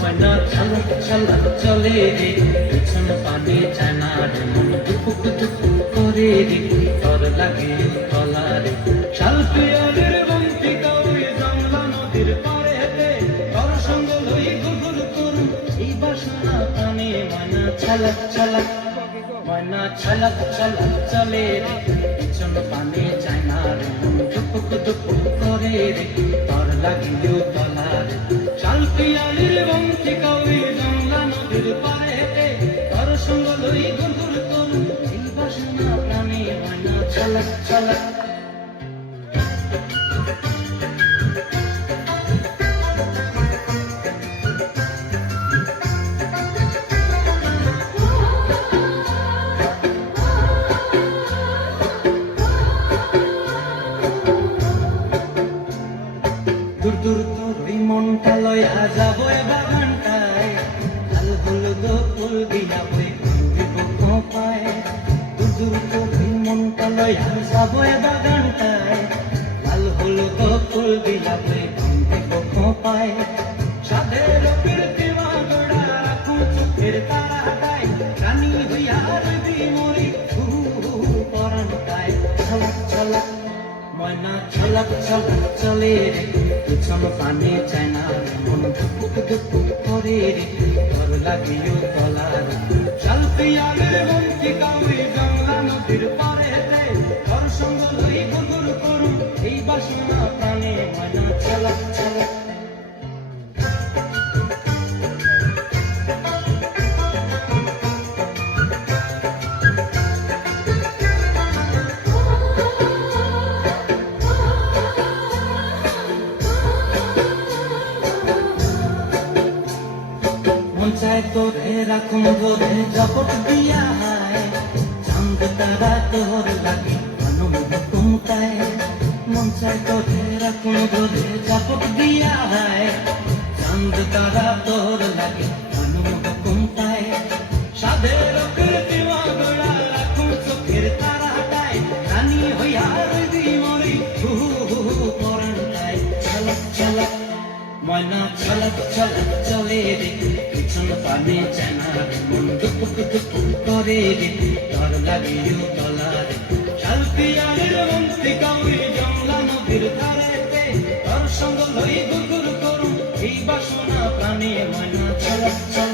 ময়না ঝলক ঝলক চলে রে, পিছন পানে চায় না রে, মন দুপুক দুপুক করে রে, তর লাগে তলা রে। শাল পিয়ালের বন্তি কাউরি জংলা নদীর পাড়েতে, তর সঙ্গ লই গুলগুল করুন এই বাসনা প্রাণে। ময়না ঝলক ঝলক, ময়না ঝলক ঝলক চলে রে, পিছন পানে চায় না রে, মন দুপুক দুপুক করে রে, তর লাগিও তলা রে। শাল পিয়ালের বন্তি কাউরি জংলা নদীর পাড়েতে, তর সঙ্গ লই গুলগুল করুন এই বাসনা প্রাণে। ময়না ঝলক ঝলক। দূর দূর তোর ওই মনটা লয়া যাবো এ বাগানটায়, লাল হলুদ ফুল দিয়া বই দিব খোঁপায়। দূর দূর তোর ওই মনটা লয়া যাবো এ বাগানটায়, লাল হলুদ ফুল দিয়া বই দিব খোঁপায়। সাধের প্রীতি মাগড়া রাখুন চোখের তারাটায়, রানী হইয়া রবি মরি পরানটায়। ঝলক ঝলক, ময়না ঝলক ঝলক চলে রে, পিছন পানে চায় না রে, মন দুপুক দুপুক করে রে, তর লাগিও তলা রে। শাল পিয়ালের বন্তি কাউরি জংলা নদীর পাড়েতে, তর সঙ্গ লই গুলগুল করুন এই বাসনা প্রাণে। ময়না ঝলক ঝলক। মন চায় তোরে রাখুন ধরে জপট দিয়া হায়, চাঁদ তারা তোর লাগে হুকুম তাই। মন চায় তোরে রাখুন ধরে জপট দিয়া হায়, চাঁদ তারা তোর লাগে হুকুম তাই। সাধের প্রীতি মাগড়া রাখুন চোখের তারাটায়, রানী হইয়া রবি মরি পরানটায়। ঝলক ঝলক, ময়না ঝলক ঝলক চলে রে, পিছন পানে চায় না রে, মন দুপুক দুপুক করে রে, তর লাগিও তলা রে। শাল পিয়ালের বন্তি কাউরি জংলা নদীর ধারেতে, তর সঙ্গ লই গুলগুল করুন এই বাসনা প্রাণে। ময়না ঝলক ঝলক।